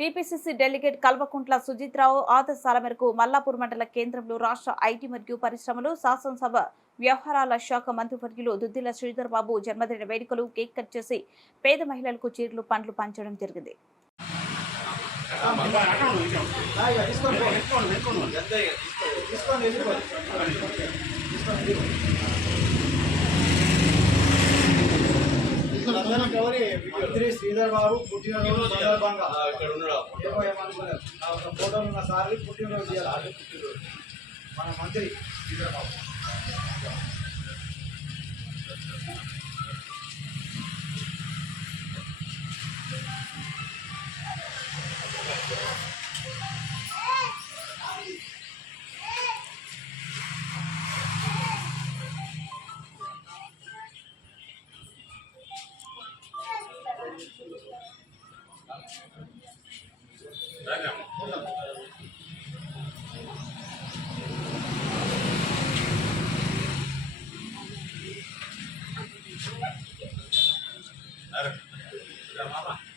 TPCC delegate Kalvakuntla Sujitrao ఆదేశాల మేరకు మల్లాపూర్ మండల కేంద్రంలో రాష్ట్ర ఐటీ మరియు పరిశ్రమలు శాసనసభ వ్యవహారాల శాఖ మంత్రివర్యులు దుద్దిల శ్రీధర్ బాబు జన్మదిన వేడుకలు కేక్ కట్ చేసి పేద మహిళలకు చీరలు పండ్లు పంచడం జరిగింది. మంత్రి శ్రీధర్ బాబు పుట్టినరోజు సందర్భంగా ఫోటోలు ఉన్న సార్ పుట్టినరోజు చేయాలి. మన మంత్రి శ్రీధర్ బాబు Mama.